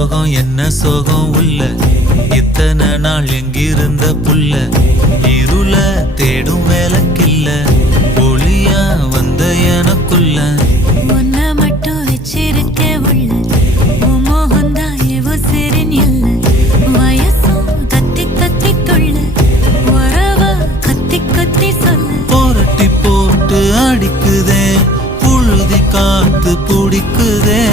சோகம் என்ன சோகம் உள்ள இத்தனை நாள் எங்கிருந்த புல்ல இருள தேடும் வேலைக்கில்ல ஒளியா வந்த எனக்குள்ள உன்னை மட்டும் வச்சிருக்க உள்ள உன் மோகந்தான் எவோ சிறின் இல்ல வயசும் கத்தி கத்தி தொள்ள உறவ கத்தி கத்தி சொல்ல போரட்டி போட்டு அடிக்குதே புழுதி காத்து பிடிக்குதே